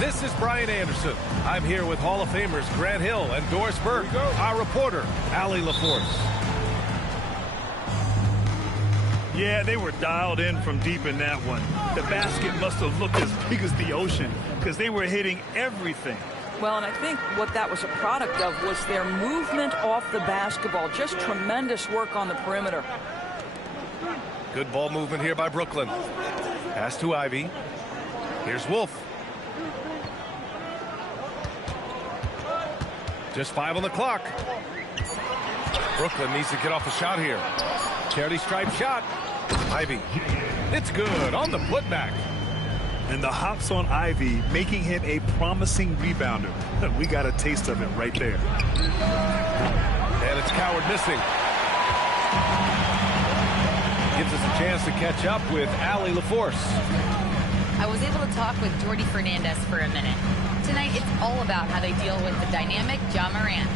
This is Brian Anderson. I'm here with Hall of Famers Grant Hill and Doris Burke, our reporter, Allie LaForce. Yeah, they were dialed in from deep in that one. The basket must have looked as big as the ocean because they were hitting everything. Well, and I think what that was a product of was their movement off the basketball. Just tremendous work on the perimeter. Good ball movement here by Brooklyn. Pass to Ivy. Here's Wolf. Just 5 on the clock. Brooklyn needs to get off a shot here. Charity stripe shot. Ivy. It's good on the putback. And the hops on Ivy making him a promising rebounder. We got a taste of it right there. And it's Coward missing. Gives us a chance to catch up with Allie LaForce. I was able to talk with Jordy Fernandez for a minute. Tonight, it's all about how they deal with the dynamic Ja Morant.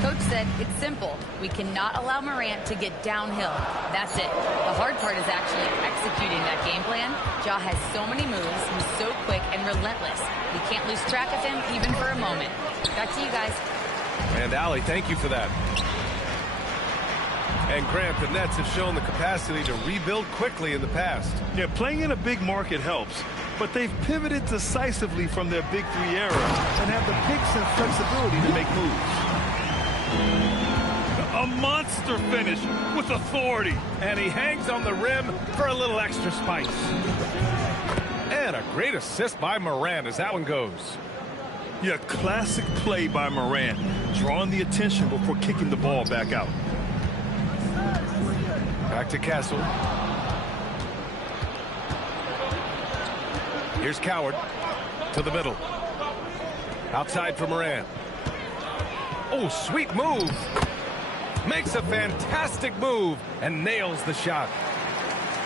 Coach said it's simple. We cannot allow Morant to get downhill. That's it. The hard part is actually executing that game plan. Ja has so many moves. He's so quick and relentless. We can't lose track of him even for a moment. Back to you guys. And Allie, thank you for that. And Grant, the Nets have shown the capacity to rebuild quickly in the past. Yeah, playing in a big market helps. But they've pivoted decisively from their Big Three era and have the picks and flexibility to make moves. A monster finish with authority. And he hangs on the rim for a little extra spice. And a great assist by Morant as that one goes. Yeah, classic play by Morant, drawing the attention before kicking the ball back out. Back to Castle. Here's Coward to the middle. Outside for Morant. Oh, sweet move. Makes a fantastic move and nails the shot.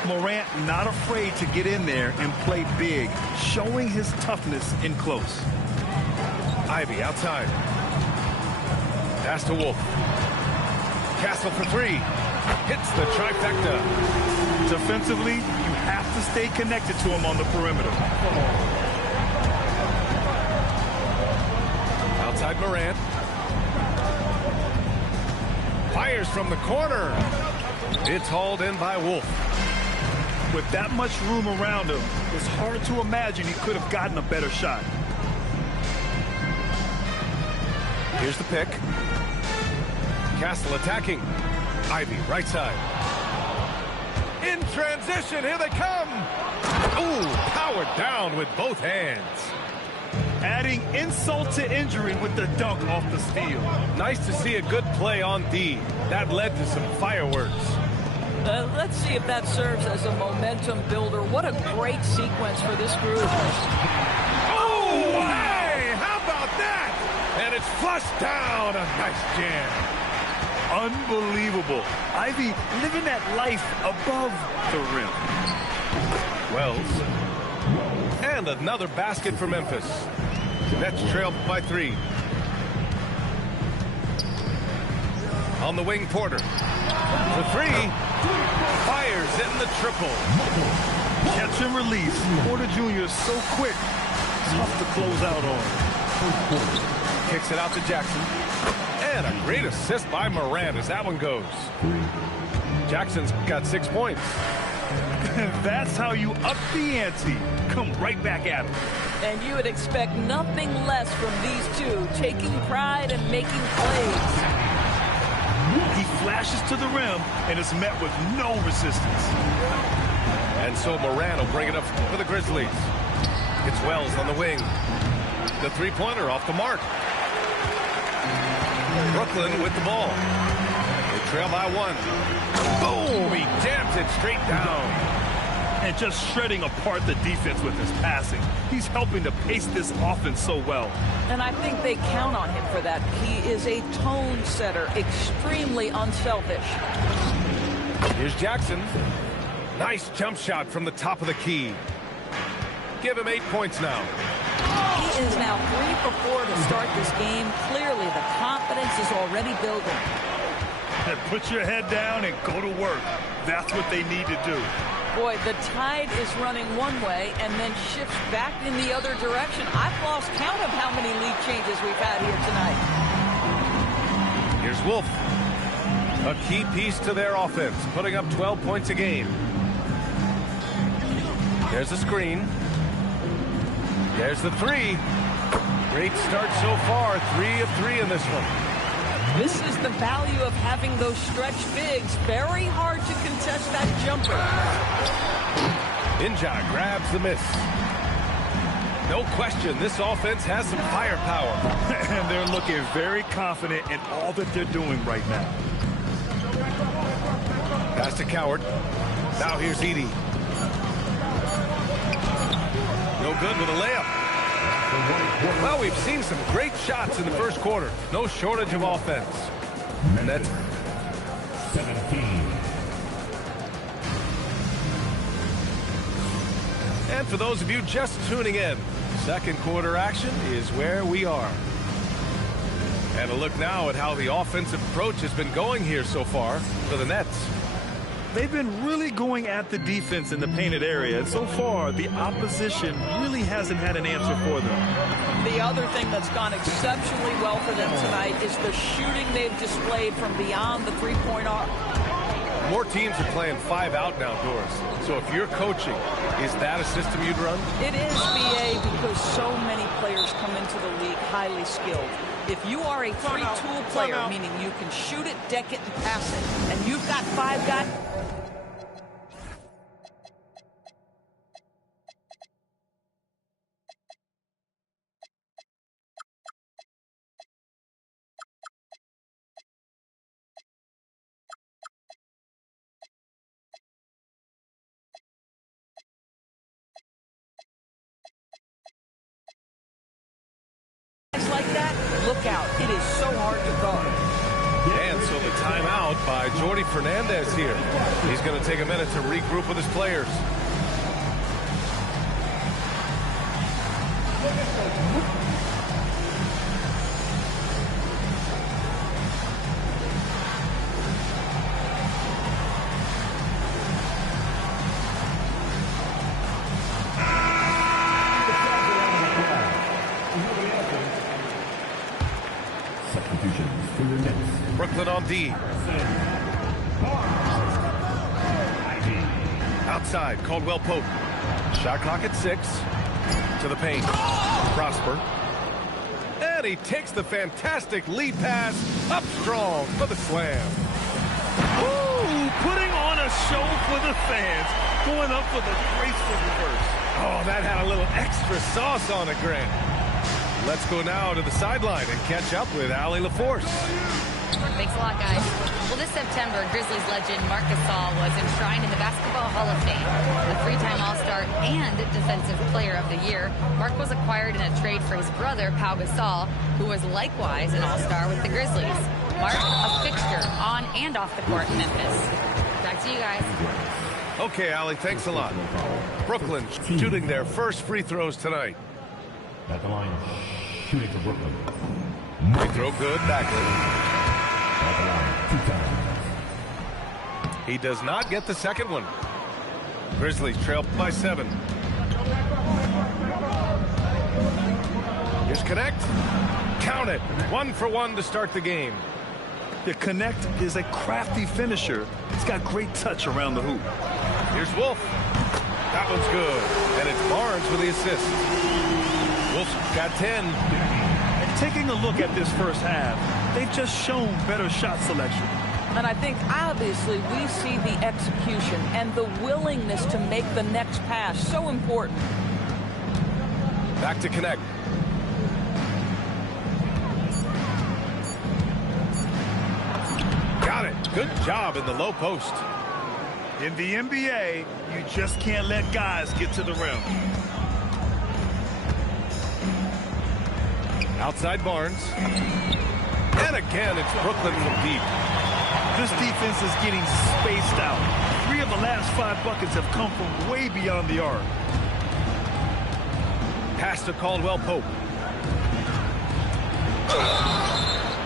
Morant not afraid to get in there and play big, showing his toughness in close. Ivy outside. Pass to Wolf. Castle for 3. Hits the trifecta. Defensively, you have to stay connected to him on the perimeter. Outside Morant. Fires from the corner. It's hauled in by Wolf. With that much room around him, it's hard to imagine he could have gotten a better shot. Here's the pick. Castle attacking. Ivy, right side. In transition, here they come. Ooh, powered down with both hands. Adding insult to injury with the dunk off the steal. Nice to see a good play on D. That led to some fireworks. Let's see if that serves as a momentum builder. What a great sequence for this group. Oh, hey, how about that? And it's flushed down. A nice jam. Unbelievable. Ivy living that life above the rim. Wells. And another basket for Memphis. Nets trail by 3. On the wing, Porter. For 3. Fires in the triple. Catch and release. Porter Jr. is so quick. Tough to close out on. Kicks it out to Jackson. And a great assist by Morant as that one goes. Jackson's got 6 points. That's how you up the ante. Come right back at him. And you would expect nothing less from these two, taking pride and making plays. He flashes to the rim and is met with no resistance. And so Morant will bring it up for the Grizzlies. It's Wells on the wing. The three-pointer off the mark. Brooklyn with the ball. They trail by 1. Boom! He jams it straight down. And just shredding apart the defense with his passing. He's helping to pace this offense so well. And I think they count on him for that. He is a tone setter, extremely unselfish. Here's Jackson. Nice jump shot from the top of the key. Give him 8 points now. He is now 3 for 4 to start this game. Clearly, the confidence is already building. Put your head down and go to work. That's what they need to do. Boy, the tide is running one way and then shifts back in the other direction. I've lost count of how many lead changes we've had here tonight. Here's Wolf. A key piece to their offense, putting up 12 points a game. There's a screen. There's the three. Great start so far. 3 of 3 in this one. This is the value of having those stretch bigs. Very hard to contest that jumper. Ninja grabs the miss. No question, this offense has some firepower. And they're looking very confident in all that they're doing right now. Pass to Coward. Now here's Edie. No good with a layup. Well, we've seen some great shots in the first quarter. No shortage of offense. And that's 17. And for those of you just tuning in, second quarter action is where we are. And a look now at how the offensive approach has been going here so far for the Nets. They've been really going at the defense in the painted area, and so far the opposition really hasn't had an answer for them. The other thing that's gone exceptionally well for them tonight is the shooting they've displayed from beyond the three-point arc. More teams are playing 5 out now, Doris. So if you're coaching, is that a system you'd run? It is, BA, because so many players come into the league highly skilled. If you are a three-tool player, meaning you can shoot it, deck it, and pass it, and you've got 5 guys... like that, look out. It is so hard to guard. And so the timeout by Jordy Fernandez here. He's going to take a minute to regroup with his players. Brooklyn on D. Outside, Caldwell Pope. Shot clock at 6. To the paint. Prosper. And he takes the fantastic lead pass up strong for the slam. Ooh, putting on a show for the fans. Going up for the graceful reverse. Oh, that had a little extra sauce on it, Grant. Let's go now to the sideline and catch up with Allie LaForce. Thanks a lot, guys. Well, this September, Grizzlies legend Marc Gasol was enshrined in the Basketball Hall of Fame. A 3-time All-Star and Defensive Player of the Year, Marc was acquired in a trade for his brother, Pau Gasol, who was likewise an All-Star with the Grizzlies. Marc, a fixture on and off the court in Memphis. Back to you guys. Okay, Allie, thanks a lot. Brooklyn shooting their first free throws tonight. At the line, shooting for Brooklyn. Free throw good, Bagley. At the line, 2 times. He does not get the second one. Grizzlies trail by 7. Here's Connect. Count it. 1 for 1 to start the game. The Connect is a crafty finisher. He's got great touch around the hoop. Here's Wolf. That one's good. And it's Barnes with the assist. Wolf's got 10. And taking a look at this first half, they've just shown better shot selection. And I think, obviously, we see the execution and the willingness to make the next pass so important. Back to Connect. Got it. Good job in the low post. In the NBA, you just can't let guys get to the rim. Outside Barnes. And again, it's Brooklyn from deep. This defense is getting spaced out. 3 of the last 5 buckets have come from way beyond the arc. Pass to Caldwell Pope.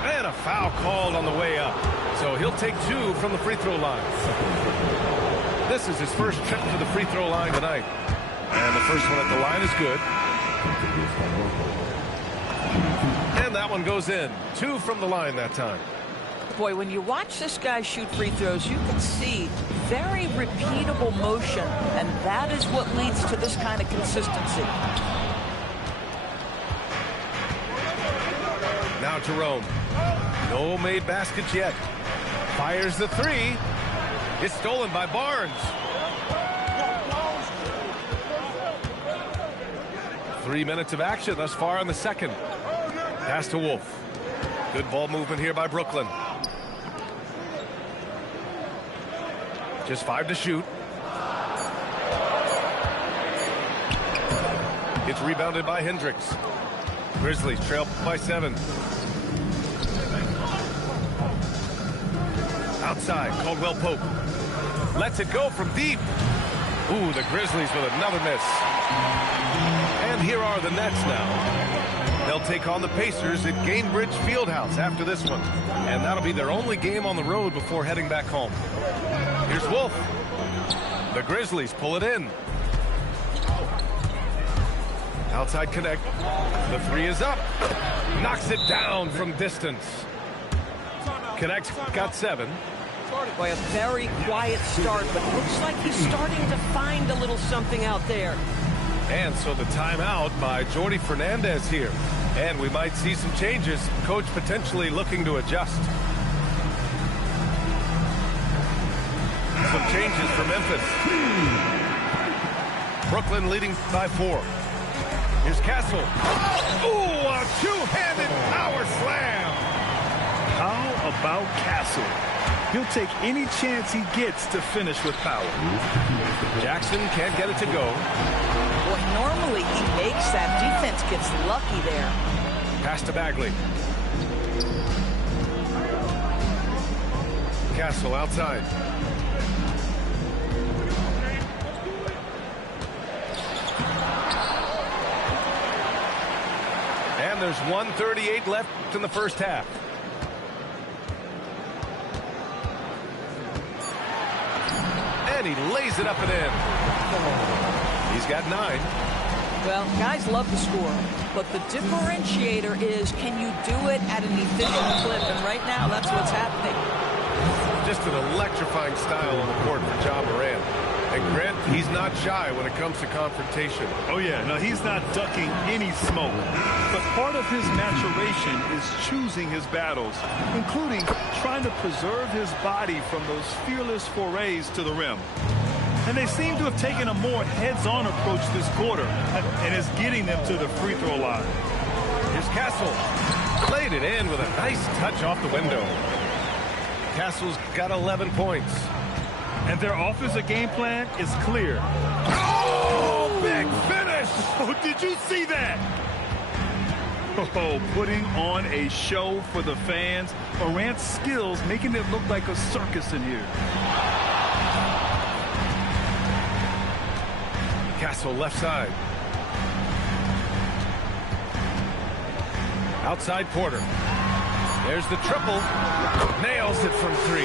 And a Foul called on the way up. So he'll take 2 from the free throw line. This is his first trip to the free throw line tonight. And the first one at the line is good. And that one goes in. 2 from the line that time. Boy, when you watch this guy shoot free throws, you can see very repeatable motion, and that is what leads to this kind of consistency. Now Jerome. No made baskets yet. Fires the 3. It's stolen by Barnes. 3 minutes of action thus far in the second. Pass to Wolf. Good ball movement here by Brooklyn. Just 5 to shoot. It's rebounded by Hendricks. Grizzlies trail by 7. Outside, Caldwell Pope. Lets it go from deep. Ooh, the Grizzlies with another miss. And here are the Nets now. They'll take on the Pacers at Gainbridge Fieldhouse after this one. And that'll be their only game on the road before heading back home. Here's Wolf. The Grizzlies pull it in. Outside connect. The 3 is up. Knocks it down from distance. Connect got 7. Boy, a very quiet start, but looks like he's starting to find a little something out there. And so the timeout by Jordy Fernandez here. And we might see some changes. Coach potentially looking to adjust. Some changes for Memphis. Brooklyn leading by 4. Here's Castle. Ooh, a two-handed power slam. How about Castle? He'll take any chance he gets to finish with power. Jackson can't get it to go. Well, normally he makes that. Defense gets lucky there. Pass to Bagley. Castle outside. And there's 1:38 left in the first half. And he lays it up and in. He's got 9. Well, guys love to score, but the differentiator is, can you do it at an efficient clip? And right now, that's what's happening. Just an electrifying style on the court for Ja Morant. And Grant, he's not shy when it comes to confrontation. Oh, yeah. No, he's not ducking any smoke. But part of his maturation is choosing his battles, including trying to preserve his body from those fearless forays to the rim. And they seem to have taken a more heads-on approach this quarter, and is getting them to the free throw line. Here's Castle. Laid it in with a nice touch off the window. Castle's got 11 points. And their offensive game plan is clear. Oh, big finish! Oh, did you see that? Oh, putting on a show for the fans. Morant's skills making it look like a circus in here. Castle left side. Outside Porter. There's the triple. Nails it from 3.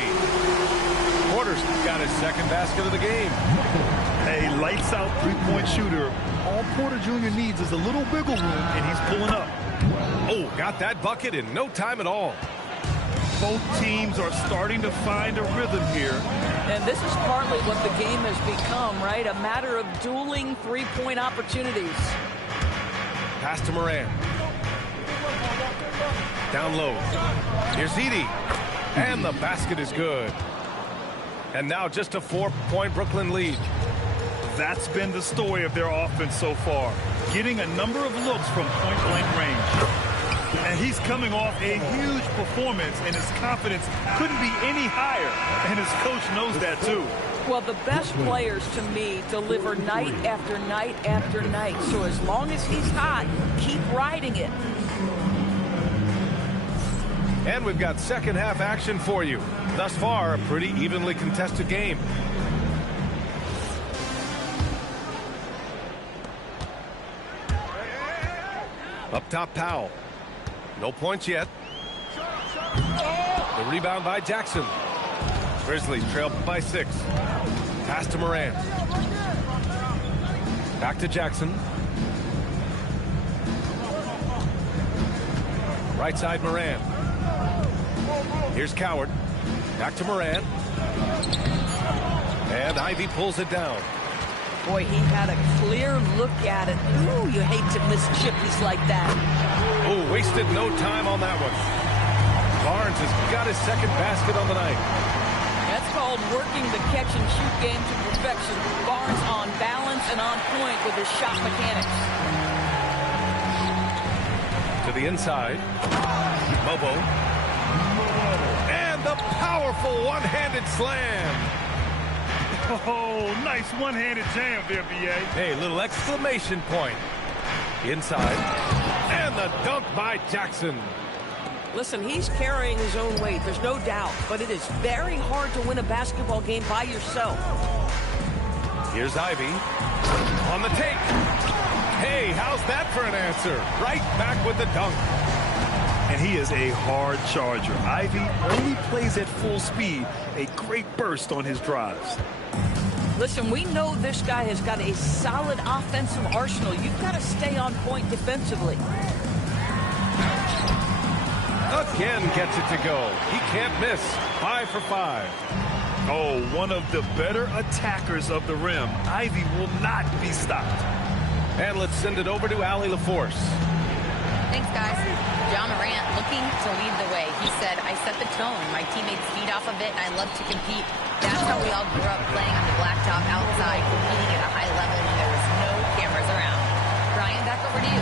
Porter's got his second basket of the game. A lights-out three-point shooter. All Porter Jr. needs is a little wiggle room, and he's pulling up. Oh, got that bucket in no time at all. Both teams are starting to find a rhythm here. And this is partly what the game has become, right? A matter of dueling three-point opportunities. Pass to Morant. Down low. Here's Edey. And the basket is good. And now just a 4-point Brooklyn lead. That's been the story of their offense so far. Getting a number of looks from point-blank range. And he's coming off a huge performance, and his confidence couldn't be any higher. And his coach knows that, too. Well, the best players, to me, deliver night after night after night. So as long as he's hot, keep riding it. And we've got second half action for you. Thus far, a pretty evenly contested game. Up top, Powell. No points yet. The rebound by Jackson. Grizzlies trail by 6. Pass to Morant. Back to Jackson. Right side Morant. Here's Coward. Back to Morant. And Ivy pulls it down. Boy, he had a clear look at it. Ooh, you hate to miss chippies like that. Oh, wasted no time on that one. Barnes has got his second basket on the night. That's called working the catch-and-shoot game to perfection. Barnes on balance and on point with his shot mechanics. To the inside. Mobo. And the powerful one-handed slam. Oh, nice one-handed jam there, B.A. Hey, little exclamation point. Inside. And the dunk by Jackson. Listen, he's carrying his own weight, there's no doubt, but it is very hard to win a basketball game by yourself. Here's Ivy on the take. Hey, how's that for an answer? Right back with the dunk. And he is a hard charger. Ivy only plays at full speed, a great burst on his drives. Listen, we know this guy has got a solid offensive arsenal. You've got to stay on point defensively. Again gets it to go. He can't miss. 5 for 5. Oh, one of the better attackers of the rim. Ivy will not be stopped. And let's send it over to Allie LaForce. Thanks, guys. John Morant looking to lead the way. He said, I set the tone. My teammates feed off of it, and I love to compete. That's how we all grew up, playing on the blacktop outside, competing at a high level when there was no cameras around. Brian, back over to you.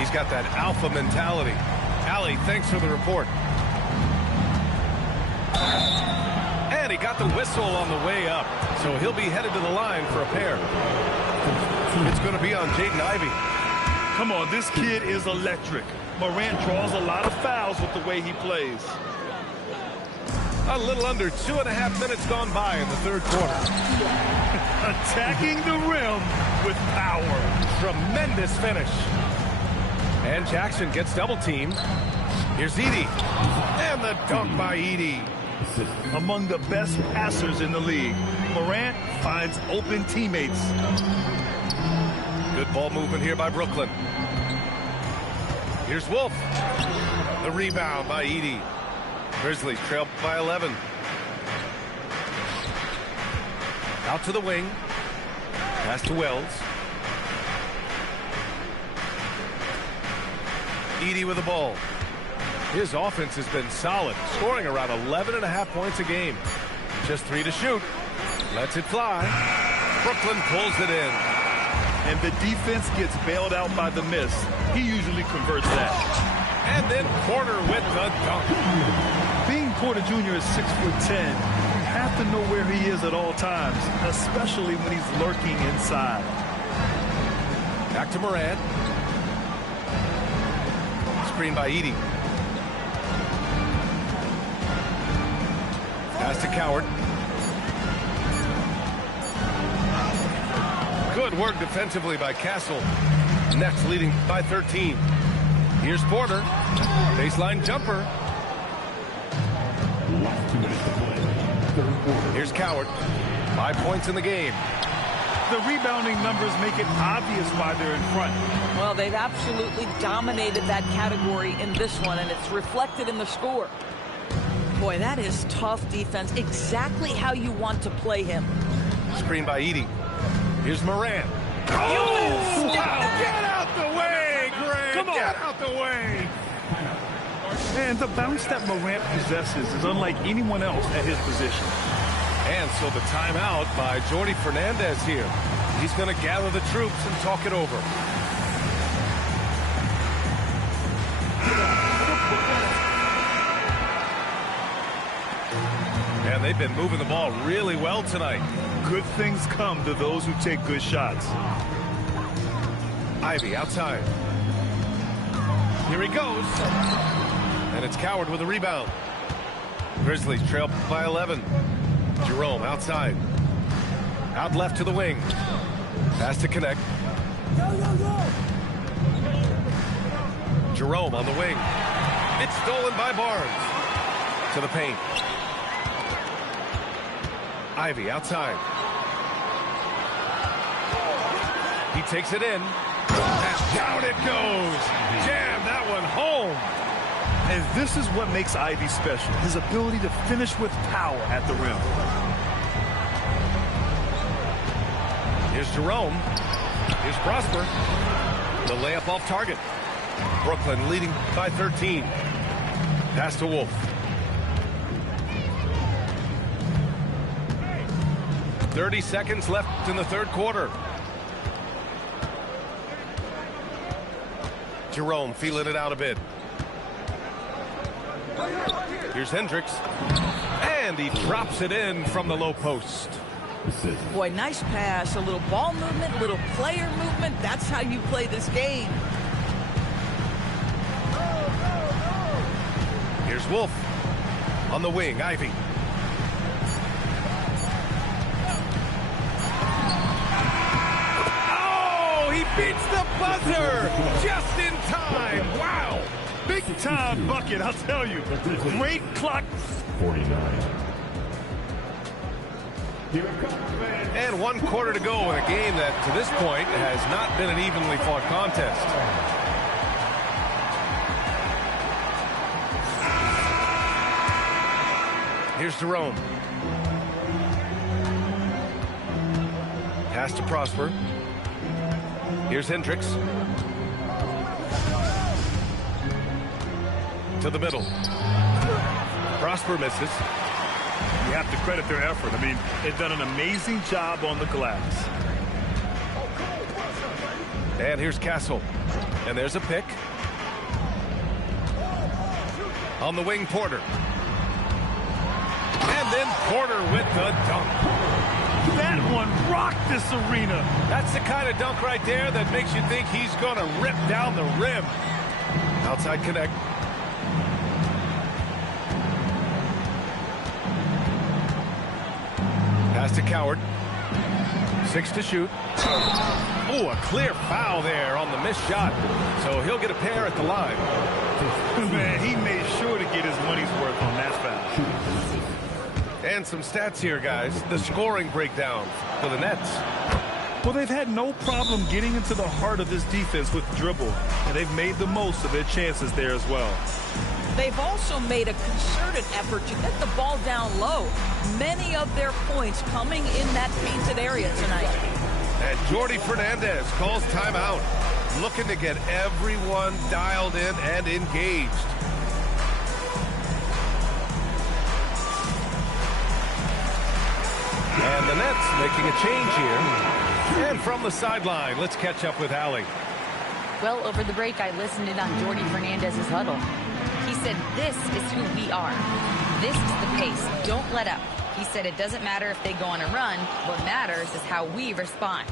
He's got that alpha mentality. Allie, thanks for the report. And he got the whistle on the way up, so he'll be headed to the line for a pair. It's going to be on Jaden Ivey. Come on, this kid is electric. Morant draws a lot of fouls with the way he plays. A little under 2.5 minutes gone by in the third quarter. Attacking the rim with power. Tremendous finish. And Jackson gets double-teamed. Here's Edey. And the dunk by Edey. Among the best passers in the league, Morant finds open teammates. Good ball movement here by Brooklyn. Here's Wolf. The rebound by Edey. Grizzlies trail by 11. Out to the wing. Pass to Wells. Edey with the ball. His offense has been solid, scoring around 11.5 points a game. Just 3 to shoot. Lets it fly. Brooklyn pulls it in. And the defense gets bailed out by the miss. He usually converts that. And then Porter with the dunk. Being Porter Jr. is 6'10", you have to know where he is at all times, especially when he's lurking inside. Back to Morant. Screen by Edey. Pass to Coward. Good work defensively by Castle. Nets leading by 13. Here's Porter. Baseline jumper. Here's Coward. 5 points in the game. The rebounding numbers make it obvious why they're in front. Well, they've absolutely dominated that category in this one, and it's reflected in the score. Boy, that is tough defense. Exactly how you want to play him. Screen by Edey. Here's Morant. Oh! Get out the way, Grant! Come on. Get out the way! And the bounce that Morant possesses is unlike anyone else at his position. And so the timeout by Jordy Fernandez here. He's going to gather the troops and talk it over. And they've been moving the ball really well tonight. Good things come to those who take good shots. Ivy outside. Here he goes. And it's Coward with a rebound. Grizzlies trail by 11. Jerome outside. Out left to the wing. Pass to connect. Jerome on the wing. It's stolen by Barnes. To the paint. Ivy outside. He takes it in. And down it goes. Jam that one home. And this is what makes Ivy special. His ability to finish with power at the rim. Here's Jerome. Here's Prosper. The layup off target. Brooklyn leading by 13. Pass to Wolf. 30 seconds left in the third quarter. Jerome feeling it out a bit. Here's Hendricks. And he drops it in from the low post. Boy, nice pass. A little ball movement, little player movement. That's how you play this game. Here's Wolf. On the wing, Ivy. Oh, he beats the buzzer just in time. Wow. Big time bucket, I'll tell you. Great clock. 49. And 1 quarter to go in a game that, to this point, has not been an evenly fought contest. Here's Jerome. Pass to Prosper. Here's Hendricks. To the middle. Prosper misses. You have to credit their effort. I mean, they've done an amazing job on the glass. And here's Castle. And there's a pick. On the wing, Porter. And then Porter with the dunk. That one rocked this arena. That's the kind of dunk right there that makes you think he's going to rip down the rim. Outside connect. Pass to Coward. 6 to shoot. Oh, a clear foul there on the missed shot. So he'll get a pair at the line. Man, he made sure to get his money's worth on that foul. And some stats here, guys. The scoring breakdown for the Nets. Well, they've had no problem getting into the heart of this defense with dribble, and they've made the most of their chances there as well. They've also made a concerted effort to get the ball down low. Many of their points coming in that painted area tonight. And Jordi Fernandez calls timeout, looking to get everyone dialed in and engaged. And the Nets making a change here. And from the sideline, let's catch up with Allie. Well, over the break, I listened in on Jordi Fernandez's huddle. He said, this is who we are. This is the pace. Don't let up. He said it doesn't matter if they go on a run. What matters is how we respond.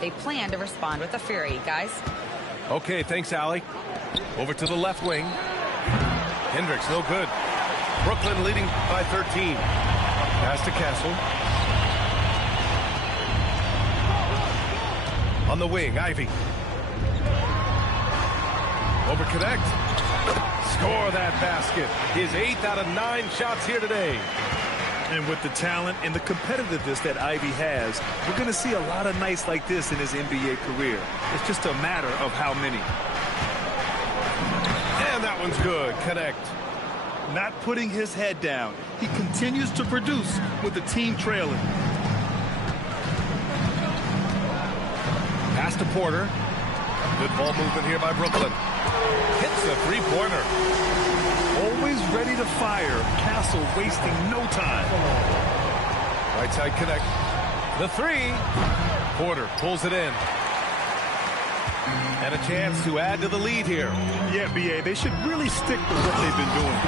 They plan to respond with a fury, guys. Okay, thanks, Allie. Over to the left wing. Hendricks, no good. Brooklyn leading by 13. Pass to Castle. On the wing, Ivy. Over connect. Score that basket. His 8th out of 9 shots here today. And with the talent and the competitiveness that Ivy has, we're going to see a lot of nights like this in his NBA career. It's just a matter of how many. And that one's good. Connect. Not putting his head down. He continues to produce with the team trailing. Pass to Porter. Good ball movement here by Brooklyn. Hits a three-pointer. Always ready to fire. Castle wasting no time. Right side connect. The 3. Porter pulls it in. And a chance to add to the lead here. Yeah, B.A., they should really stick with what they've been doing.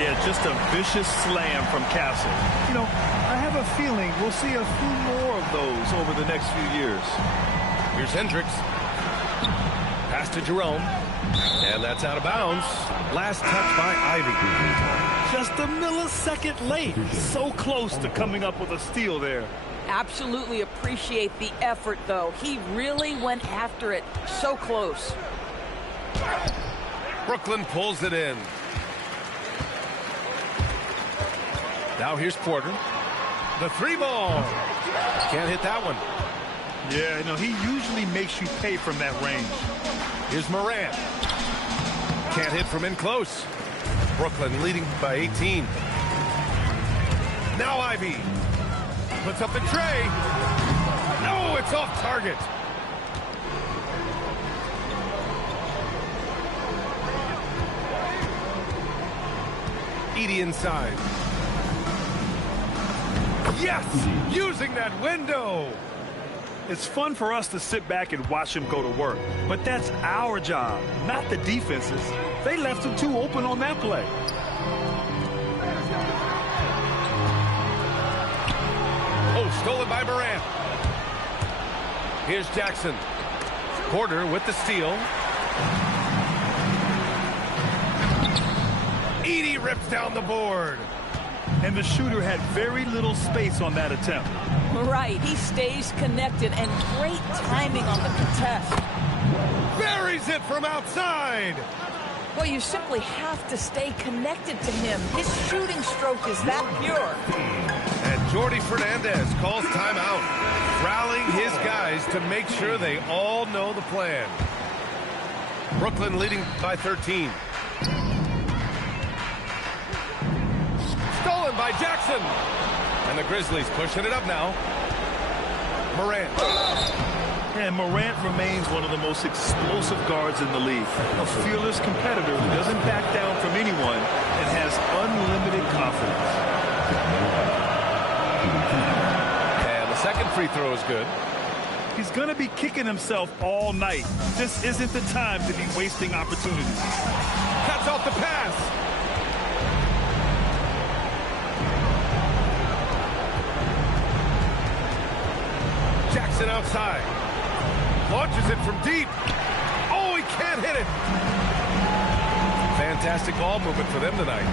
Yeah, just a vicious slam from Castle. You know, I have a feeling we'll see a few more of those over the next few years. Here's Hendricks. Pass to Jerome. And that's out of bounds. Last touch by Ivy. Just a millisecond late. So close to coming up with a steal there. Absolutely appreciate the effort, though. He really went after it. So close. Brooklyn pulls it in. Now here's Porter. The three ball. Can't hit that one. Yeah, no, he usually makes you pay from that range. Here's Morant. Can't hit from in close. Brooklyn leading by 18. Now Ivy. Puts up the tray. No, it's off target. Edie inside. Yes! Using that window! It's fun for us to sit back and watch him go to work. But that's our job, not the defense's. They left him too open on that play. Oh, stolen by Morant. Here's Jackson. Porter with the steal. Edie rips down the board. And the shooter had very little space on that attempt. Right, he stays connected, and great timing on the contest. Buries it from outside. Well, you simply have to stay connected to him. His shooting stroke is that pure. And Jordy Fernandez calls timeout, rallying his guys to make sure they all know the plan. Brooklyn leading by 13. Stolen by Jackson. And the Grizzlies pushing it up now. Morant. And Morant remains one of the most explosive guards in the league. A fearless competitor who doesn't back down from anyone and has unlimited confidence. And the second free throw is good. He's going to be kicking himself all night. This isn't the time to be wasting opportunities. Cuts off the pass. Jackson outside. Launches it from deep. Oh, he can't hit it. Fantastic ball movement for them tonight.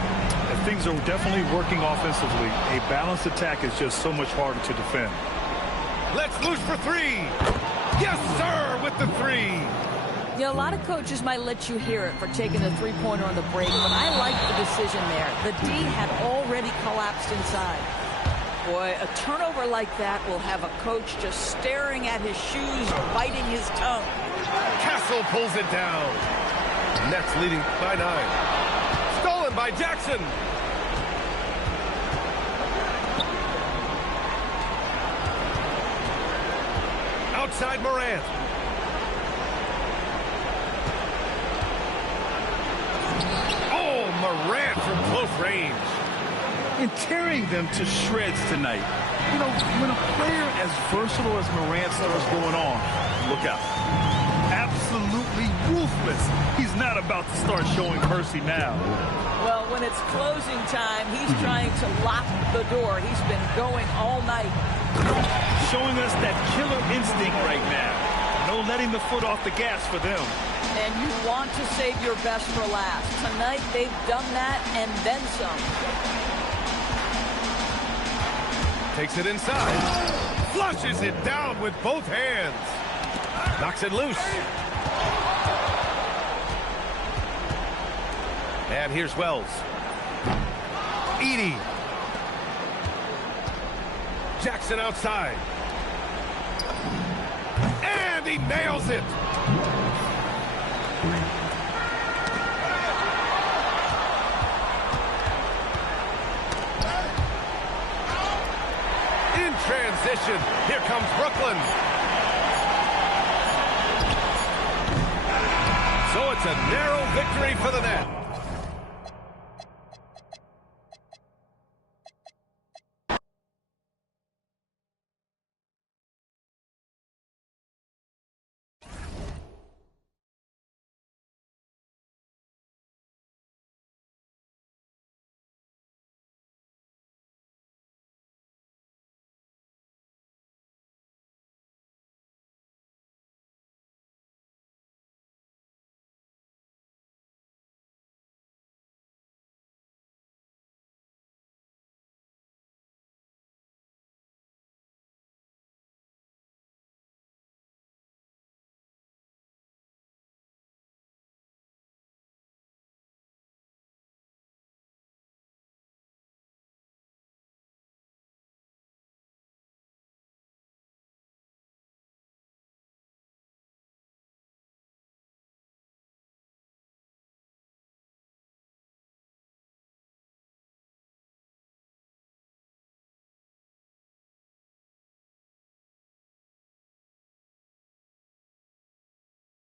And things are definitely working offensively. A balanced attack is just so much harder to defend. Let's loose for three. Yes, sir, with the three. You know, a lot of coaches might let you hear it for taking a three-pointer on the break, but I like the decision there. The D had already collapsed inside. Boy, a turnover like that will have a coach just staring at his shoes, biting his tongue. Castle pulls it down. Nets leading by 9. Stolen by Jackson. Outside Morant. Oh, Morant from close range. And tearing them to shreds tonight. You know, when a player as versatile as Morant starts going on, look out. Absolutely ruthless. He's not about to start showing mercy now. Well, when it's closing time, he's trying to lock the door. He's been going all night. Showing us that killer instinct right now. No letting the foot off the gas for them. And you want to save your best for last. Tonight, they've done that and then some. Takes it inside. Flushes it down with both hands. Knocks it loose. And here's Wells. Edie. Jackson outside. And he nails it. In transition, here comes Brooklyn. So it's a narrow victory for the Nets.